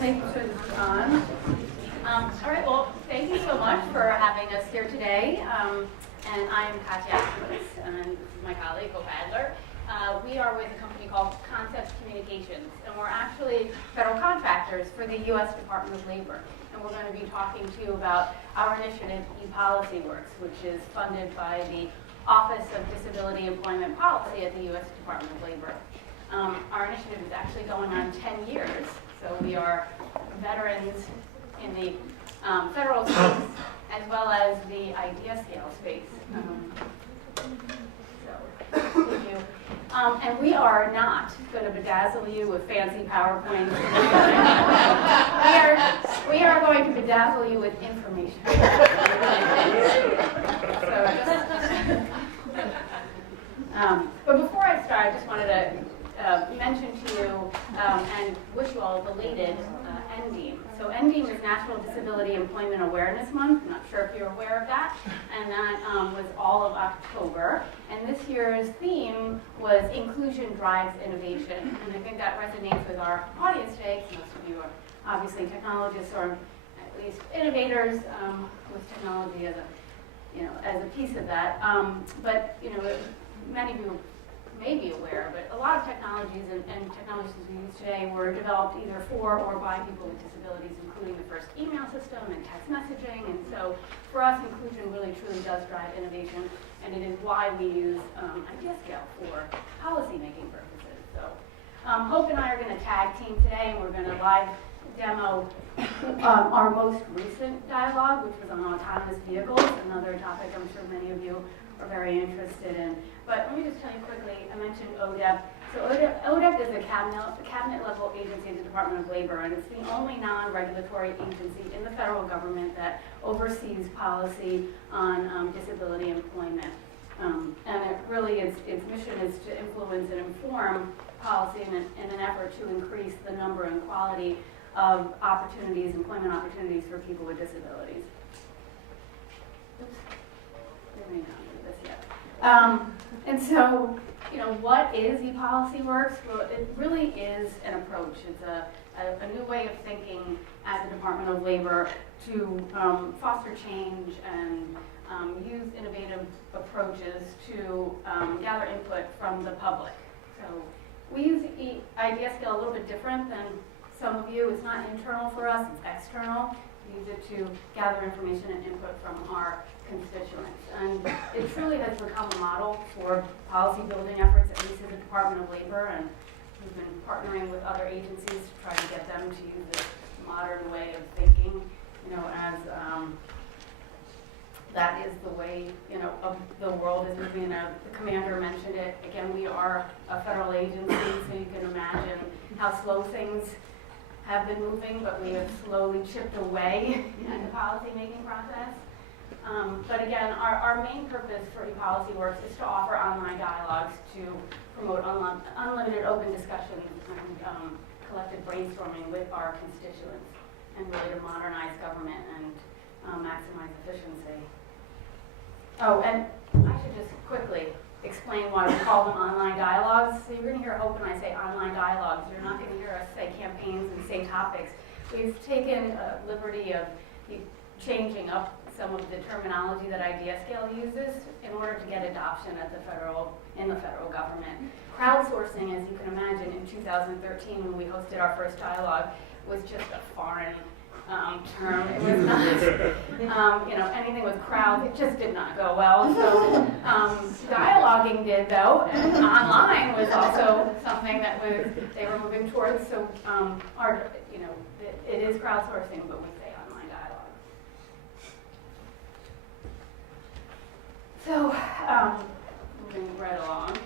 Making sure this is on. All right, well, thank you so much for having us here today. And I'm Katya Atkins, and this is my colleague, Hope Adler. We are with a company called Concepts Communications, and we're actually federal contractors for the U.S. Department of Labor. And we're going to be talking to you about our initiative, ePolicyWorks, which is funded by the Office of Disability Employment Policy at the U.S. Department of Labor. Our initiative is actually going on 10 years, so we are veterans in the federal space as well as the IdeaScale space. Thank you. And we are not going to bedazzle you with fancy PowerPoints. we are going to bedazzle you with information. But before I start, I just wanted to mention to you and wish you all a belated NDEAM. So NDEAM is National Disability Employment Awareness Month. I'm not sure if you're aware of that. And that was all of October. And this year's theme was Inclusion Drives Innovation. And I think that resonates with our audience today, because most of you are obviously technologists or at least innovators with technology as a piece of that. But many of you may be aware, but a lot of technologies and technologies we use today were developed either for or by people with disabilities, including the first email system and text messaging. And so for us, inclusion really truly does drive innovation, and it is why we use IdeaScale for policymaking purposes. So Hope and I are going to tag team today, and we're going to live demo our most recent dialogue, which was on autonomous vehicles, another topic I'm sure many of you are very interested in. But let me just tell you quickly, I mentioned ODEP. So ODEP is a cabinet-level agency of the Department of Labor, and it's the only non-regulatory agency in the federal government that oversees policy on disability employment. And it really is, its mission is to influence and inform policy in an effort to increase the number and quality of opportunities, employment opportunities for people with disabilities. Oops, there we go. And so, what is ePolicyWorks? Well, it really is an approach. It's a new way of thinking at the Department of Labor to foster change and use innovative approaches to gather input from the public. So we use IdeaScale a little bit different than some of you. It's not internal for us, it's external. We use it to gather information and input from our constituents. And it truly has become a model for policy building efforts, at least in the Department of Labor, and we've been partnering with other agencies to try to get them to use this modern way of thinking, as that is the way, of the world is moving. The commander mentioned it. Again, we are a federal agency, so you can imagine how slow things have been moving, but we have slowly chipped away at the policy-making process. But again, our main purpose for ePolicyWorks is to offer online dialogues to promote unlimited open discussions and collective brainstorming with our constituents, and really to modernize government and maximize efficiency. Oh, and I should just quickly explain why we call them online dialogues. So you're going to hear Hope and I say online dialogues. You're not going to hear us say campaigns and say topics. We've taken liberty of changing up some of the terminology that IdeaScale uses in order to get adoption in the federal government. Crowdsourcing, as you can imagine, in 2013 when we hosted our first dialogue, was just a foreign term. It was not, anything with crowds, it just did not go well. So dialoguing did, though, and online was also something that they were moving towards. So it is crowdsourcing, but we say online dialogue. So moving right along.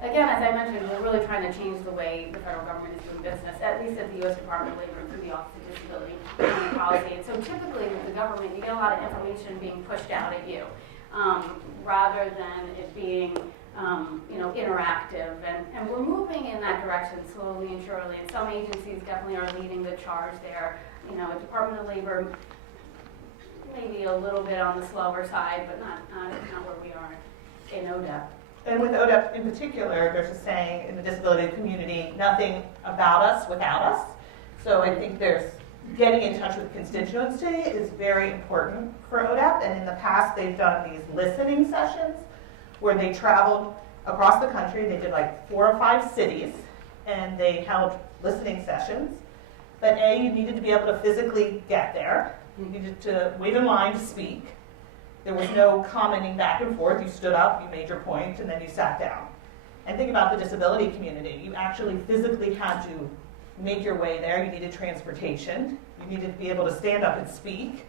Again, as I mentioned, we're really trying to change the way the federal government is doing business, at least at the U.S. Department of Labor through the Office of Disability Employment Policy. And so typically with the government, you get a lot of information being pushed out at you, rather than it being interactive. And we're moving in that direction slowly and surely. And some agencies definitely are leading the charge there. The Department of Labor maybe a little bit on the slower side, but not where we are in ODEP. And with ODEP in particular, there's a saying in the disability community, nothing about us without us. So I think getting in touch with constituency is very important for ODEP. And in the past, they've done these listening sessions where they traveled across the country. They did like 4 or 5 cities, and they held listening sessions. But you needed to be able to physically get there. You needed to wait in line to speak. There was no commenting back and forth. You stood up, you made your point, and then you sat down. And think about the disability community. You actually physically had to make your way there. You needed transportation. You needed to be able to stand up and speak.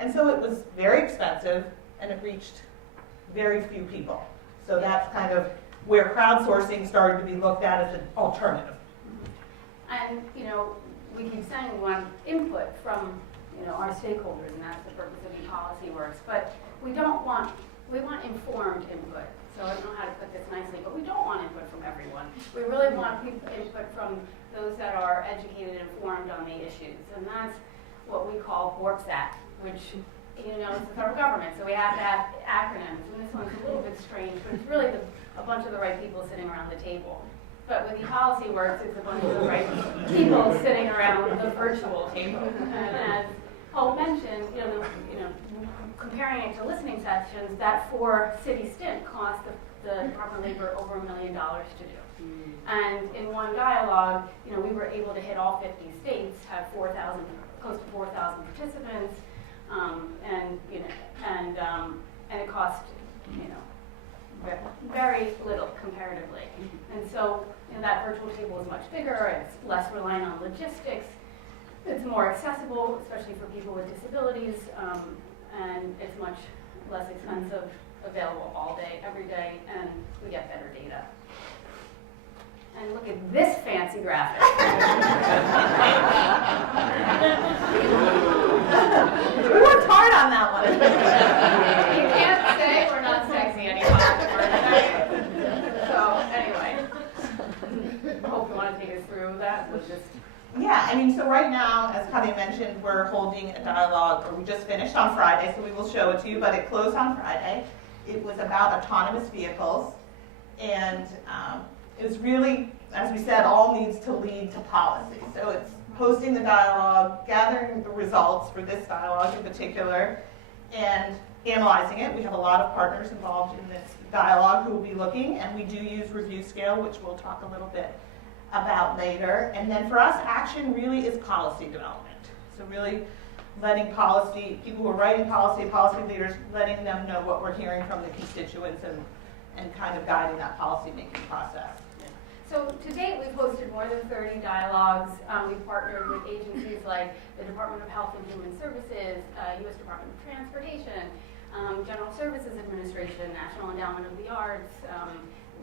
And so it was very expensive, and it reached very few people. So that's kind of where crowdsourcing started to be looked at as an alternative. And, we keep saying we want input from, our stakeholders, and that's the purpose of ePolicyWorks. But we want informed input. So I don't know how to put this nicely, but we don't want input from everyone. We really want input from those that are educated and informed on the issues. And that's what we call BORPSAT, which, is the federal government. So we have to have acronyms. And this one's a little bit strange, but it's really a bunch of the right people sitting around the table. But with ePolicyWorks, it's a bunch of the right people sitting around the virtual table. And as Paul mentioned, comparing it to listening sessions, that 4-city stint cost the Department of Labor over $1 million to do. And in one dialogue, we were able to hit all 50 states, have close to 4,000 participants, and it cost, very little comparatively. And so, that virtual table is much bigger. It's less reliant on logistics. It's more accessible, especially for people with disabilities, and it's much less expensive, available all day, every day, and we get better data. And look at this fancy graphic. We worked hard on that one. You can't say we're not sexy anymore. So anyway, I hope you want to take us through that. Yeah, so right now, as Connie mentioned, we're holding a dialogue, or we just finished on Friday, so we will show it to you, but it closed on Friday. It was about autonomous vehicles, and it was really, as we said, all needs to lead to policy. So it's hosting the dialogue, gathering the results for this dialogue in particular, and analyzing it. We have a lot of partners involved in this dialogue who will be looking, and we do use IdeaScale, which we'll talk a little bit about later. And then for us, action really is policy development. So really letting people who are writing policy leaders, letting them know what we're hearing from the constituents and kind of guiding that policy-making process. So to date, we've hosted more than 30 dialogues. We've partnered with agencies like the Department of Health and Human Services, U.S. Department of Transportation, General Services Administration, National Endowment of the Arts,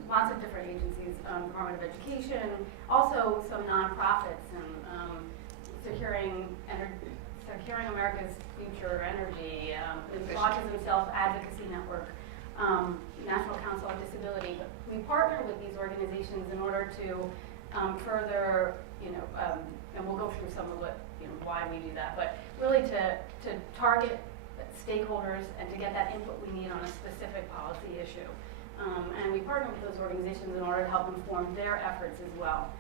lots of different agencies, Department of Education, also some nonprofits, and securing America's future energy, the Autism Self-Advocacy Network, National Council on Disability. But we partner with these organizations in order to further, and we'll go through some of why we do that, but really to target stakeholders and to get that input we need on a specific policy issue. And we partner with those organizations in order to help inform their efforts as well.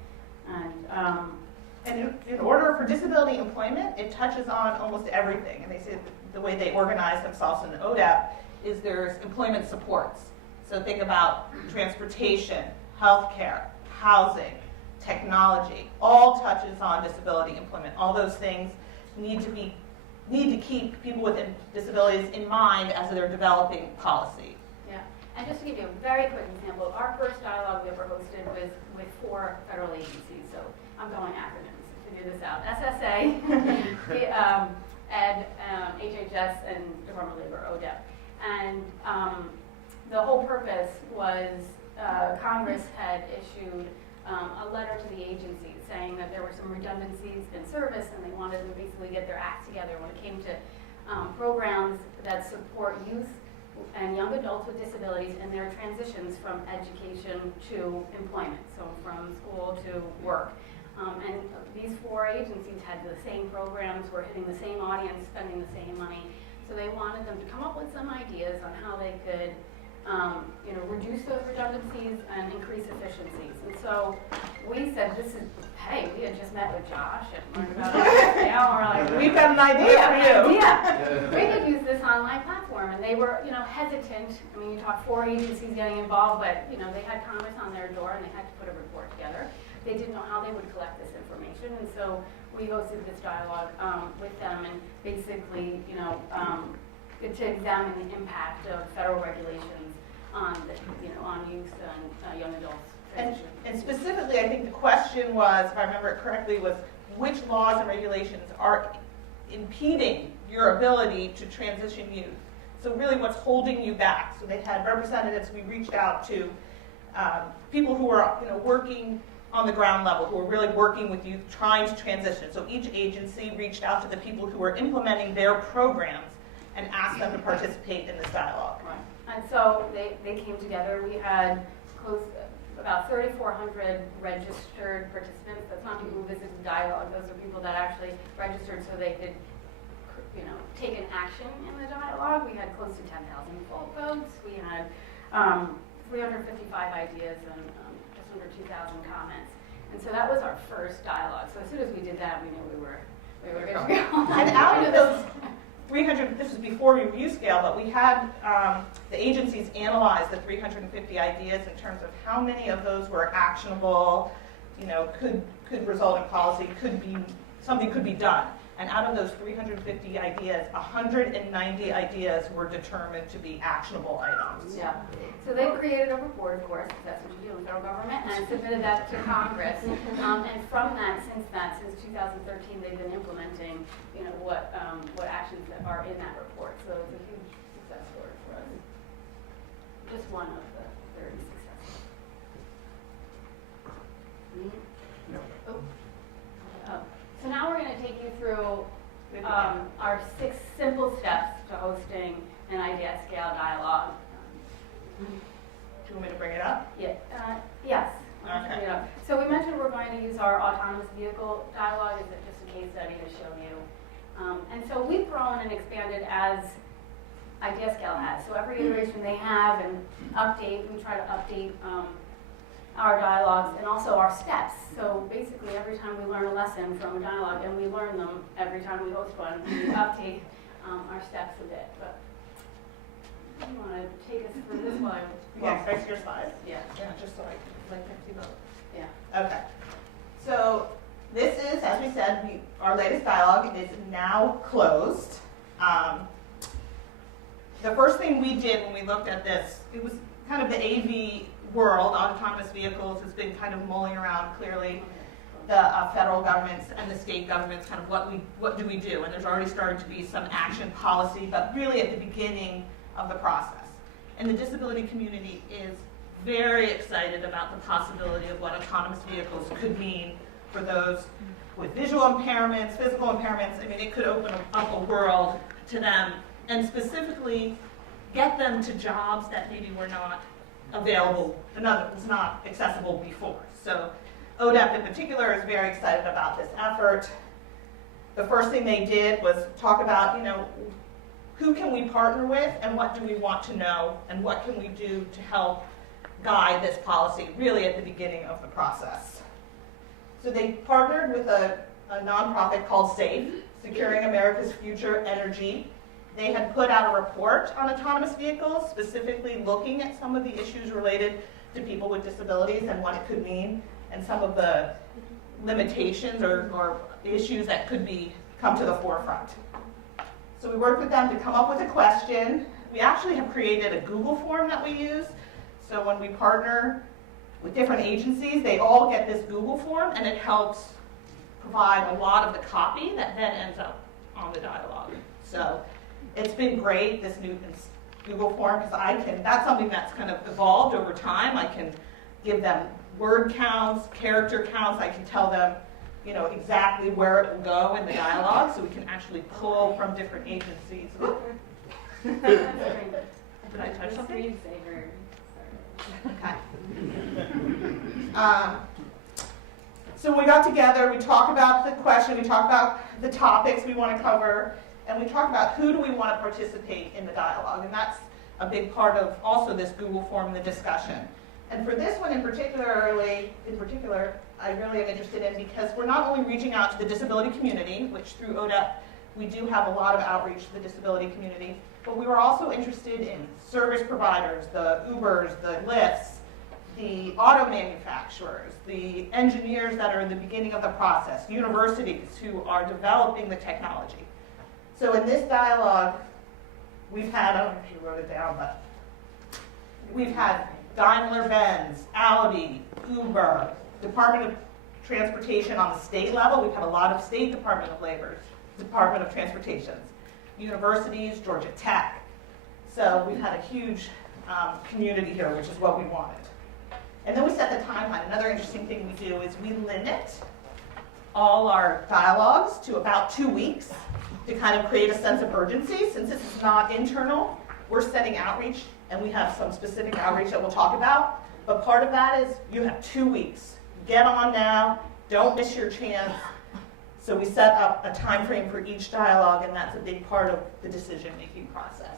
And in order for disability employment, it touches on almost everything. And they say the way they organize themselves in the ODEP is there's employment supports. So think about transportation, healthcare, housing, technology, all touches on disability employment. All those things need to keep people with disabilities in mind as they're developing policy. Yeah, and just to give you a very quick example, our first dialogue we ever hosted was with 4 federal agencies. So I'm going acronyms to figure this out. SSA, ED, HHS, and Department of Labor, ODEP. And the whole purpose was Congress had issued a letter to the agencies saying that there were some redundancies in service, and they wanted to basically get their act together when it came to programs that support youth and young adults with disabilities in their transitions from education to employment, so from school to work. And these 4 agencies had the same programs, were hitting the same audience, spending the same money. So they wanted them to come up with some ideas on how they could reduce those redundancies and increase efficiencies. And so we said, hey, we had just met with Josh and learned about it. Now we're like, we've got an idea for you. Yeah, we could use this online platform. And they were, hesitant. I mean, you talk 4 agencies getting involved, but, they had Congress on their door and they had to put a report together. They didn't know how they would collect this information. And so we hosted this dialogue with them and basically, to examine the impact of federal regulations on youth and young adults. And specifically, I think the question was, if I remember it correctly, was which laws and regulations are impeding your ability to transition youth? So really what's holding you back? So they had representatives, we reached out to people who are working on the ground level, who are really working with youth, trying to transition. So each agency reached out to the people who are implementing their programs and asked them to participate in this dialogue. Right. And so they came together. We had about 3,400 registered participants. That's not people who visited the dialogue. Those are people that actually registered so they could, take an action in the dialogue. We had close to 10,000 full votes. We had 355 ideas and just under 2,000 comments. And so that was our first dialogue. So as soon as we did that, we knew we were good to go. And out of those 300, this was before IdeaScale, but we had the agencies analyze the 350 ideas in terms of how many of those were actionable, could result in policy, something could be done. And out of those 350 ideas, 190 ideas were determined to be actionable items. Yeah. So they created a report, of course, because that's what you do in the federal government, and submitted that to Congress. And from that, since 2013, they've been implementing, what actions that are in that report. So it's a huge success story for us. Just one of the 30 successes. So now we're going to take you through our 6 simple steps to hosting an IdeaScale dialogue. Do you want me to bring it up? Yeah. Yes. Okay. So we mentioned we're going to use our autonomous vehicle dialogue as just a case study to show you. And so we've grown and expanded as IdeaScale has. So every iteration they have and we try to update our dialogues and also our steps. So basically every time we learn a lesson from a dialogue, and we learn them every time we host one, we update our steps a bit. But you want to take us through this one? Yeah, fix your slides. Yeah. Yeah, just so I can see those. Yeah. Okay. So this is, as we said, our latest dialogue is now closed. The first thing we did when we looked at this, it was kind of the AV world, autonomous vehicles has been kind of mulling around clearly. The federal governments and the state governments, kind of what do we do? And there's already started to be some action policy, but really at the beginning of the process. And the disability community is very excited about the possibility of what autonomous vehicles could mean for those with visual impairments, physical impairments. I mean, it could open up a world to them and specifically get them to jobs that maybe were not available, was not accessible before. So ODEP in particular is very excited about this effort. The first thing they did was talk about, who can we partner with and what do we want to know and what can we do to help guide this policy really at the beginning of the process. So they partnered with a nonprofit called SAFE, Securing America's Future Energy. They had put out a report on autonomous vehicles, specifically looking at some of the issues related to people with disabilities and what it could mean, and some of the limitations or issues that could come to the forefront. So we worked with them to come up with a question. We actually have created a Google form that we use. So when we partner with different agencies, they all get this Google form, and it helps provide a lot of the copy that then ends up on the dialogue. So it's been great, this new Google form, because that's something that's kind of evolved over time. I can give them word counts, character counts. I can tell them, exactly where it will go in the dialogue, so we can actually pull from different agencies. Did I touch something? Okay. So when we got together, we talked about the question, we talked about the topics we want to cover, and we talked about who do we want to participate in the dialogue. And that's a big part of also this Google form and the discussion. And for this one in particular, I really am interested in because we're not only reaching out to the disability community, which through ODEP we do have a lot of outreach to the disability community, but we were also interested in service providers, the Ubers, the Lyfts, the auto manufacturers, the engineers that are in the beginning of the process, universities who are developing the technology. So in this dialogue, we've had, I don't know if you wrote it down, but we've had Daimler-Benz, Audi, Uber, Department of Transportation on the state level. We've had a lot of state Department of Transportations, universities, Georgia Tech. So we've had a huge community here, which is what we wanted. And then we set the timeline. Another interesting thing we do is we limit all our dialogues to about 2 weeks to kind of create a sense of urgency. Since this is not internal, we're setting outreach, and we have some specific outreach that we'll talk about. But part of that is you have 2 weeks. Get on now. Don't miss your chance. So we set up a time frame for each dialogue, and that's a big part of the decision-making process.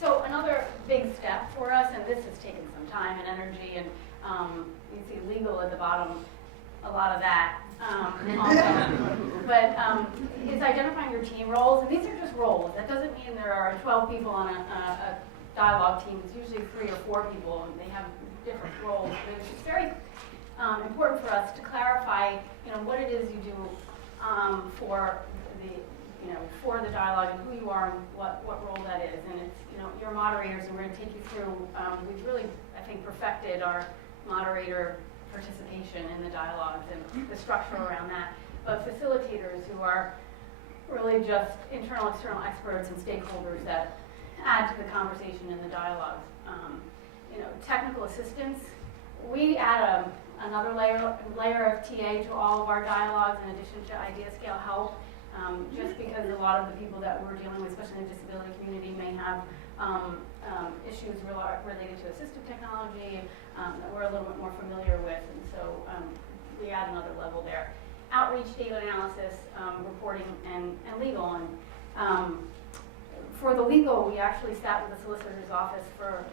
So another big step for us, and this has taken some time and energy, and you see legal at the bottom, a lot of that also. But is identifying your team roles, and these are just roles. That doesn't mean there are 12 people on a dialogue team. It's usually 3 or 4 people, and they have different roles. But it's very important for us to clarify, what it is you do for the dialogue and who you are and what role that is. And it's, your moderators, and we're going to take you through, we've really, I think, perfected our moderator participation in the dialogues and the structure around that. But facilitators who are really just internal, external experts and stakeholders that add to the conversation in the dialogues. Technical assistance, we add another layer of TA to all of our dialogues in addition to IdeaScale help. Just because a lot of the people that we're dealing with, especially in the disability community, may have issues related to assistive technology that we're a little bit more familiar with, and so we add another level there. Outreach, data analysis, reporting, and legal. And for the legal, we actually sat with the solicitor's office for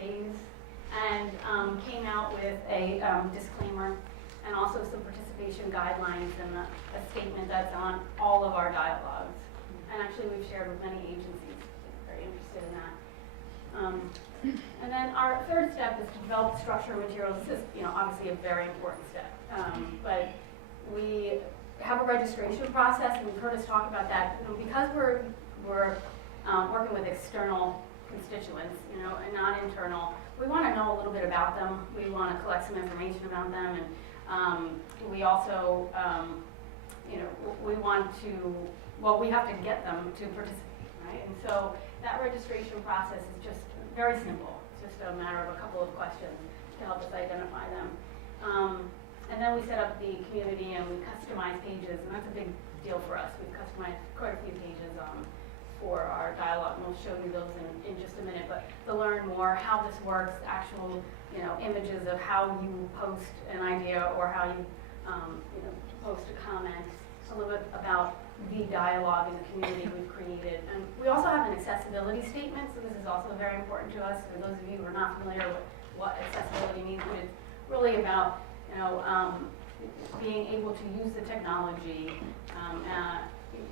days and came out with a disclaimer and also some participation guidelines and a statement that's on all of our dialogues. And actually we've shared with many agencies very interested in that. And then our third step is to develop structure and materials. This is obviously a very important step. But we have a registration process, and you've heard us talk about that. Because we're working with external constituents, and not internal, we want to know a little bit about them. We want to collect some information about them, and we also, we have to get them to participate, right? And so that registration process is just very simple. It's just a matter of a couple of questions to help us identify them. And then we set up the community and we customize pages, and that's a big deal for us. We've customized quite a few pages for our dialogue, and we'll show you those in just a minute. But to learn more how this works, actual images of how you post an idea or how you post a comment, a little bit about the dialogue in the community we've created. And we also have an accessibility statement, so this is also very important to us. For those of you who are not familiar with what accessibility means, it's really about being able to use the technology,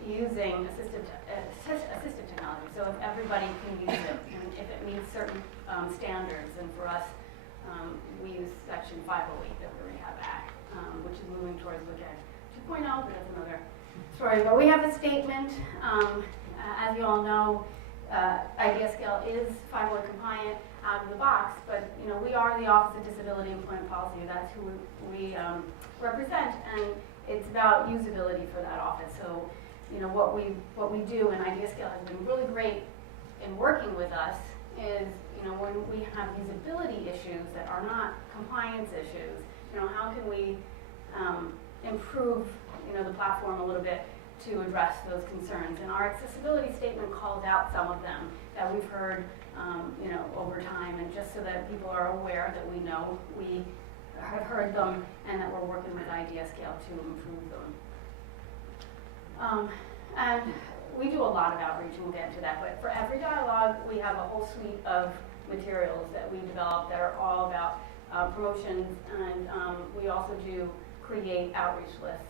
using assistive technology, so if everybody can use it, and if it meets certain standards. And for us, we use Section 508 of the Rehab Act, which is moving towards WCAG 2.0, but that's another story. But we have a statement. As you all know, IdeaScale is 508 compliant out of the box, but we are the Office of Disability Employment Policy. That's who we represent, and it's about usability for that office. So what we do, and IdeaScale has been really great in working with us, is when we have usability issues that are not compliance issues, how can we improve the platform a little bit to address those concerns. And our accessibility statement calls out some of them that we've heard over time, and just so that people are aware that we know we have heard them and that we're working with IdeaScale to improve them. And we do a lot of outreach, and we'll get into that, but for every dialogue, we have a whole suite of materials that we develop that are all about promotions, and we also do create outreach lists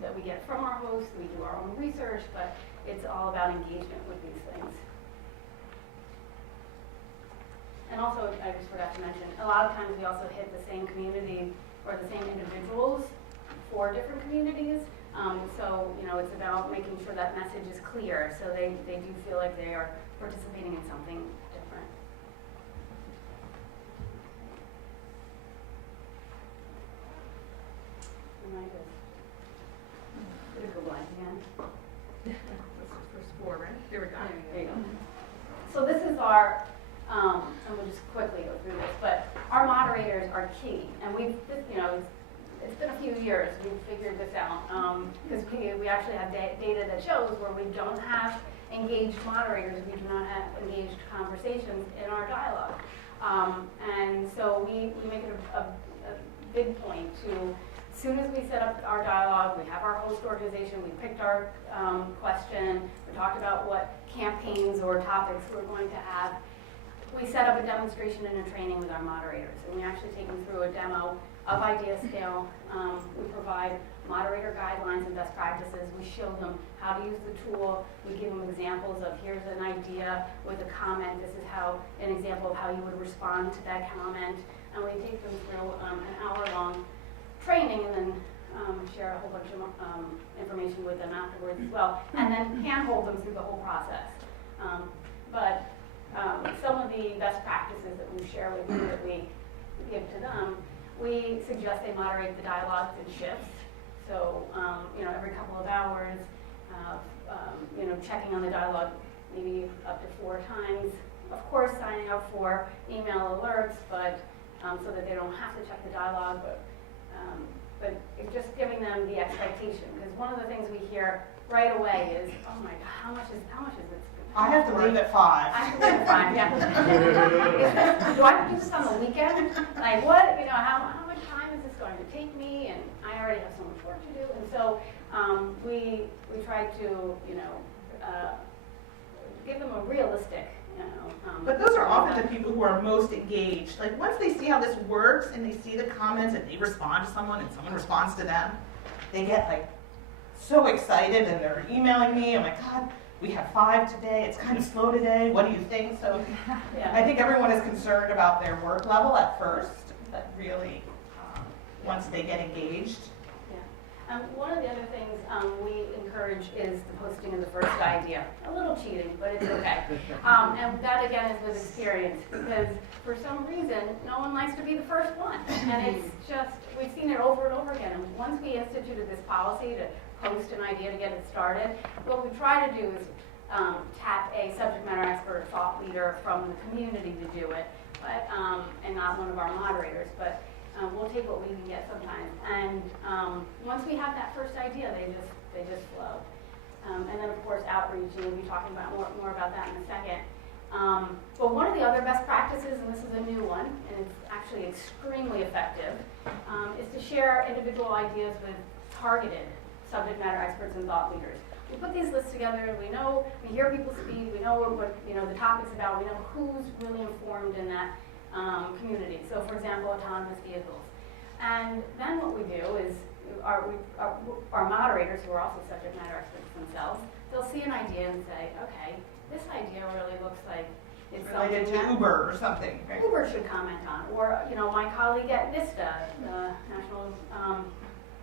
that we get from our hosts. We do our own research, but it's all about engagement with these things. And also, I just forgot to mention, a lot of times we also hit the same community or the same individuals for different communities. So, you know, it's about making sure that message is clear so they do feel like they are participating in something different. Am I good? Did it go blank again? This is first four, right? There we go. There you go. So this is our, and we'll just quickly go through this, but our moderators are key. And we've, you know, it's been a few years we've figured this out, because we actually have data that shows where we don't have engaged moderators, we do not have engaged conversations in our dialogue. And so we make it a big point to, as soon as we set up our dialogue, we have our host organization, we picked our question, we talked about what campaigns or topics we're going to have. We set up a demonstration and a training with our moderators, and we actually take them through a demo of IdeaScale. We provide moderator guidelines and best practices. We show them how to use the tool. We give them examples of, here's an idea with a comment. This is how an example of how you would respond to that comment. And we take them through an hour-long training, and then share a whole bunch of information with them afterwards as well, and then handhold them through the whole process. But some of the best practices that we share with you that we give to them, we suggest they moderate the dialogues in shifts. So, you know, every couple of hours, you know, checking on the dialogue maybe up to 4 times. Of course, signing up for email alerts, but so that they don't have to check the dialogue, but it's just giving them the expectation. Because one of the things we hear right away is, oh my God, how much is this? I have to leave at 5. I have to leave at 5, yeah. Do I have to do this on the weekend? Like what, you know, how much time is this going to take me? And I already have so much work to do. And so we try to, you know, give them a realistic, you know. But those are often the people who are most engaged. Like once they see how this works and they see the comments and they respond to someone and someone responds to them, they get like so excited and they're emailing me. I'm like, God, we have 5 today. It's kind of slow today. What do you think? So Yeah. I think everyone is concerned about their work level at first, but really once they get engaged. One of the other things we encourage is the posting of the first idea. A little cheating, but it's okay. And that again is with experience, because for some reason, no one likes to be the first one. And it's just, we've seen it over and over again. And once we instituted this policy to post an idea to get it started, what we try to do is tap a subject matter expert or thought leader from the community to do it, but and not one of our moderators. But we'll take what we can get sometimes, and once we have that first idea, they just flow. And then of course outreach, and we'll be talking about more about that in a second. But one of the other best practices, and this is a new one, and it's actually extremely effective, is to share individual ideas with targeted subject matter experts and thought leaders. We put these lists together. We know, we hear people speak. We know what you know the topic's about. We know who's really informed in that community. So, for example, autonomous vehicles. And then what we do is our moderators, who are also subject matter experts themselves, they'll see an idea and say, okay, this idea really looks like it's Related something to Uber or something. Right? Uber should comment on. Or, you know, my colleague at NISTA, the National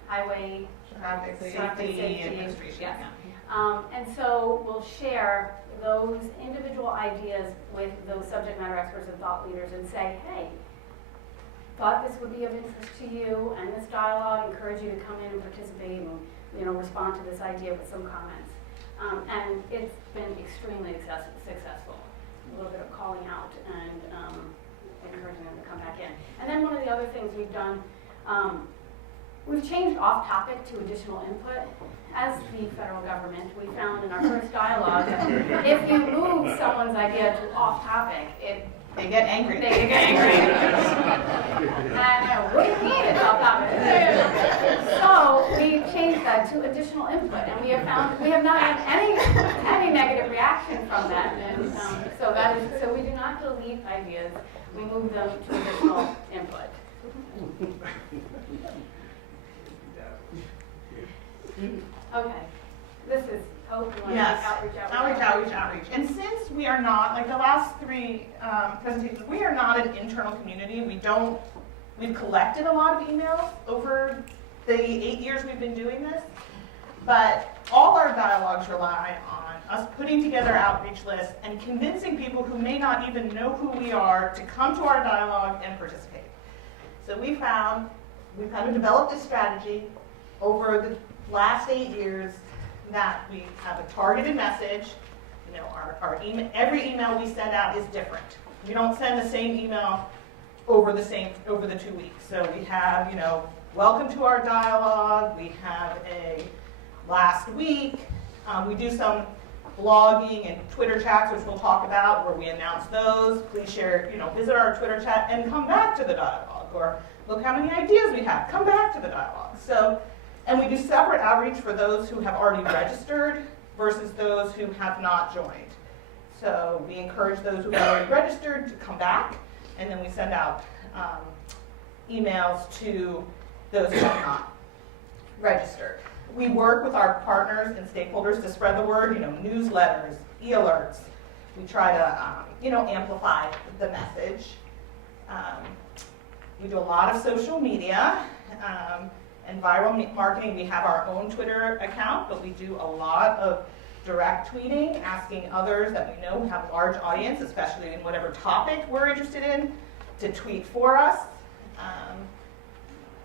Highway Traffic Safety Administration. Yes. And so we'll share those individual ideas with those subject matter experts and thought leaders and say, hey, thought this would be of interest to you, and this dialogue, encourage you to come in and participate and, you know, respond to this idea with some comments. And it's been extremely successful. A little bit of calling out and encouraging them to come back in. And then one of the other things we've done, we've changed off-topic to additional input. As the federal government, we found in our first dialogue that if you move someone's idea to off-topic, They get angry. they get angry. And what do you mean it's off-topic? So we changed that to additional input, and we have not had any negative reaction from that, and so we do not delete ideas, we move them to additional input. Okay, this is hope. You want Yes, to outreach. And since we are not, like the last three presentations, we are not an internal community. We've collected a lot of emails over the 8 years we've been doing this, but all our dialogues rely on us putting together outreach lists and convincing people who may not even know who we are to come to our dialogue and participate. So we've kind of developed this strategy over the last 8 years that we have a targeted message. You know, our email, every email we send out is different. We don't send the same email over the 2 weeks. So we have, you know, welcome to our dialogue. We have a last week. We do some blogging and Twitter chats, which we'll talk about, where we announce those. Please share, you know, visit our Twitter chat and come back to the dialogue. Or look how many ideas we have. Come back to the dialogue. So, and we do separate outreach for those who have already registered versus those who have not joined. So we encourage those who have already registered to come back, and then we send out emails to those who have not registered. We work with our partners and stakeholders to spread the word, you know, newsletters, e-alerts. We try to, you know, amplify the message. We do a lot of social media and viral marketing. We have our own Twitter account, but we do a lot of direct tweeting, asking others that we know have a large audience, especially in whatever topic we're interested in, to tweet for us.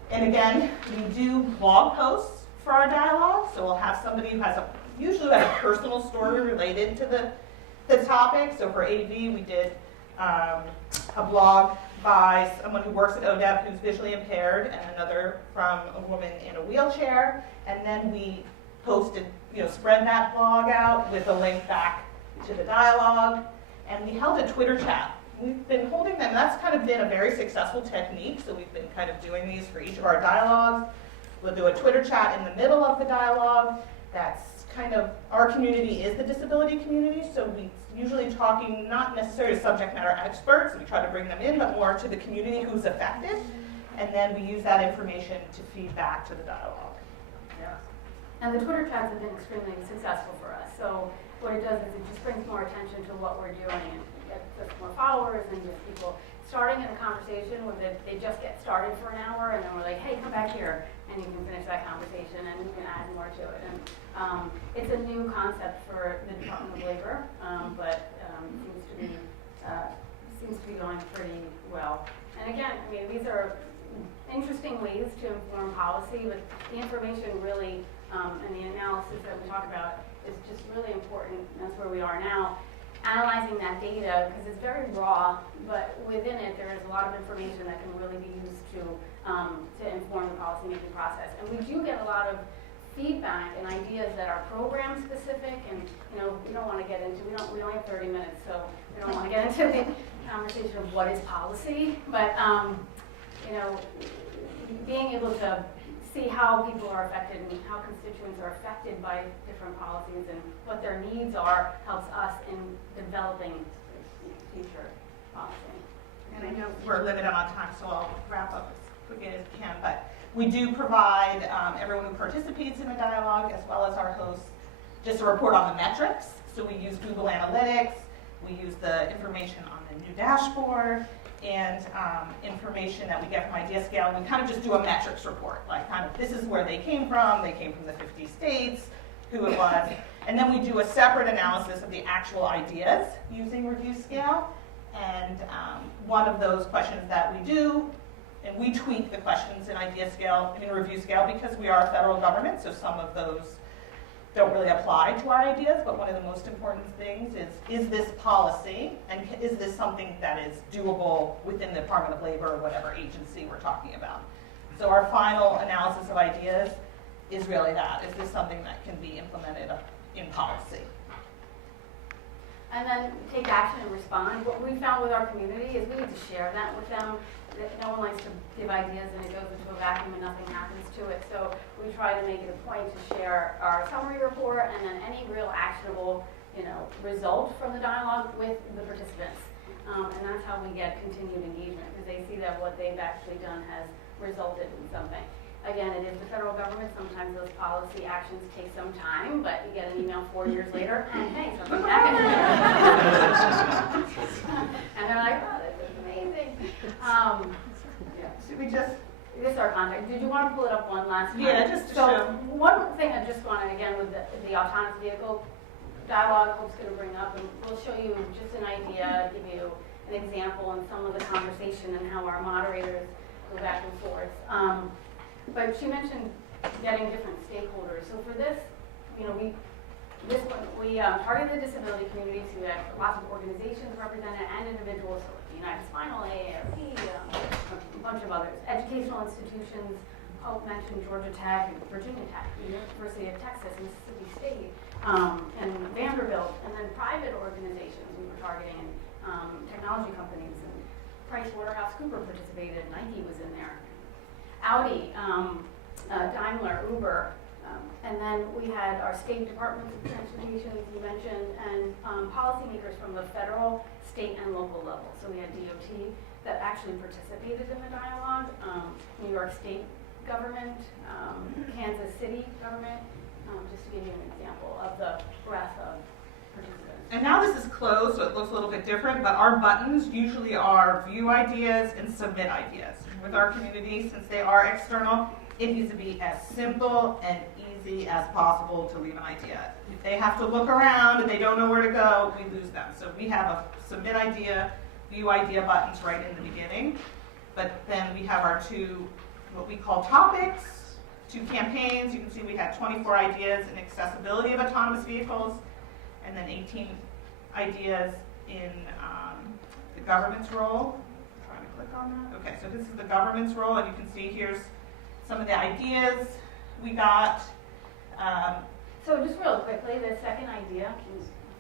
And again, we do blog posts for our dialogue, so we'll have somebody who usually has a personal story related to the topic. So for AV, we did a blog by someone who works at ODEP who's visually impaired, and another from a woman in a wheelchair, and then we posted, you know, spread that blog out with a link back to the dialogue, and we held a Twitter chat. We've been holding them. That's kind of been a very successful technique, so we've been kind of doing these for each of our dialogues. We'll do a Twitter chat in the middle of the dialogue. That's kind of, our community is the disability community, so we usually talking not necessarily to subject matter experts, we try to bring them in, but more to the community who's affected, and then we use that information to feed back to the dialogue. Yeah. And the Twitter chats have been extremely successful for us. So what it does is it just brings more attention to what we're doing, and gets more followers, and gets people starting in a conversation where they just get started for an hour, and then we're like, hey, come back here, and you can finish that conversation, and you can add more to it. And it's a new concept for the Department of Labor, but seems to be going pretty well. And again, I mean, these are interesting ways to inform policy, but the information really and the analysis that we talk about is just really important. And that's where we are now, analyzing that data, because it's very raw, but within it there is a lot of information that can really be used to inform the policymaking process. And we do get a lot of feedback and ideas that are program specific, and you know, we don't want to get into, we only have 30 minutes, so we don't want to get into the conversation of what is policy, but you know, being able to see how people are affected and how constituents are affected by different policies and what their needs are helps us in developing future policy. And I know we're limited on time, so I'll wrap up as quickly as I can, but we do provide everyone who participates in the dialogue, as well as our hosts, just a report on the metrics. So we use Google Analytics, we use the information on the new dashboard, and information that we get from IdeaScale. We kind of just do a metrics report, like kind of this is where they came from the 50 states, who it was, and then we do a separate analysis of the actual ideas using Review Scale. And one of those questions that we do, and we tweak the questions in IdeaScale, in Review Scale, because we are a federal government, so some of those don't really apply to our ideas, but one of the most important things is this policy, and is this something that is doable within the Department of Labor or whatever agency we're talking about. So our final analysis of ideas is really that. Is this something that can be implemented in policy? and then take action and respond. What we found with our community is we need to share that with them. No one likes to give ideas and it goes into a vacuum and nothing happens to it. So we try to make it a point to share our summary report and then any real actionable, result from the dialogue with the participants. And that's how we get continued engagement, because they see that what they've actually done has resulted in something. Again, it is the federal government. Sometimes those policy actions take some time, but you get an email 4 years later, and hey, something happened. And they're like, oh, this is amazing. Should we just? This is our contact. Did you want to pull it up one last time? Yeah, just to show. One thing I just wanted, again, with the autonomous vehicle dialogue, Hope's going to bring up, and we'll show you just an idea, give you an example and some of the conversation and how our moderators go back and forth. But she mentioned getting different stakeholders. So for this, we targeted the disability communities who had lots of organizations represented and individuals, so like the United Spinal, AARP, a bunch of others. Educational institutions, Hope mentioned Georgia Tech, and Virginia Tech, the University of Texas, Mississippi State, and Vanderbilt, and then private organizations we were targeting, technology companies, and PricewaterhouseCoopers participated, Nike was in there. Audi, Daimler, Uber, and then we had our state departments of transportation, as you mentioned, and policymakers from the federal, state, and local level. So we had DOT that actually participated in the dialogue, New York State government, Kansas City government, just to give you an example of the breadth of participants. And now this is closed, so it looks a little bit different, but our buttons usually are view ideas and submit ideas. With our community, since they are external, it needs to be as simple and easy as possible to leave an idea. If they have to look around and they don't know where to go, we lose them. So we have a submit idea, view idea buttons right in the beginning. But then we have our two, what we call topics, 2 campaigns. You can see we had 24 ideas in accessibility of autonomous vehicles, and then 18 ideas in the government's role. Click on that. Okay, so this is the government's role, and you can see here's some of the ideas we got. So just real quickly, the second idea.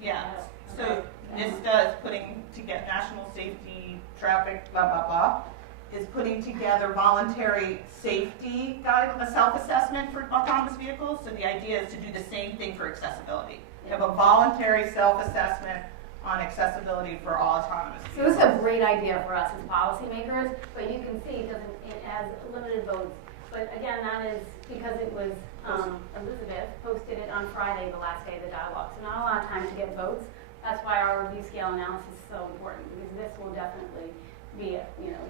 Yeah, so NISTA is putting together national safety, traffic, blah, blah, blah, is putting together voluntary safety guide, a self-assessment for autonomous vehicles. So the idea is to do the same thing for accessibility. You have a voluntary self-assessment on accessibility for all autonomous vehicles. So this is a great idea for us as policymakers, but you can see it has limited votes. But again, that is because it was Elizabeth posted it on Friday, the last day of the dialogue. So not a lot of time to get votes. That's why our review scale analysis is so important, because this will definitely be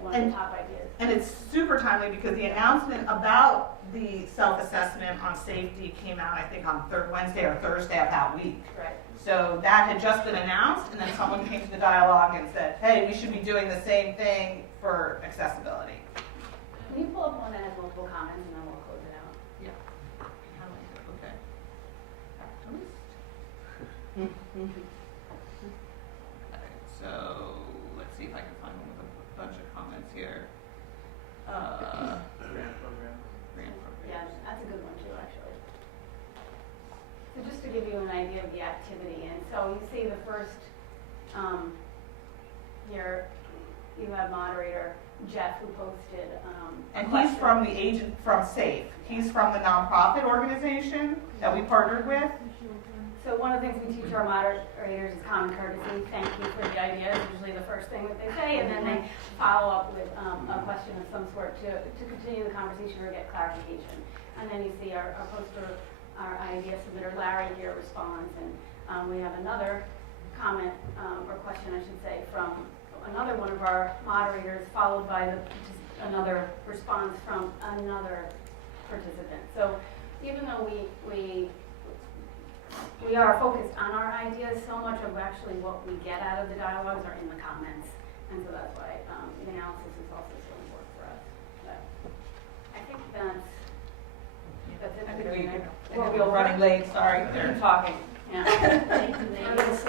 one of the top ideas. And it's super timely because the announcement about the self-assessment on safety came out, I think, on Wednesday or Thursday of that week. Right. So that had just been announced, and then someone came to the dialogue and said, hey, we should be doing the same thing for accessibility. Can you pull up one that has multiple comments, and then we'll close it out? Yeah. Okay. So let's see if I can find one with a bunch of comments here. Grant program. Yeah, that's a good one too, actually. So just to give you an idea of the activity, and so you see the first here, you have moderator Jeff who posted and he's from the agent from SAFE. He's from the nonprofit organization that we partnered with. So one of the things we teach our moderators is common courtesy. Thank you for the idea is usually the first thing that they say, and then they follow up with a question of some sort to continue the conversation or get clarification. And then you see our poster, our idea submitter Larry here responds, and we have another comment or question, I should say, from another one of our moderators, followed by another response from another participant. So even though we are focused on our ideas, so much of actually what we get out of the dialogues are in the comments. And so that's why the analysis is also so important for us. But I think that's it. I think we're running late, sorry. We're talking. Yeah. Thank you, ladies.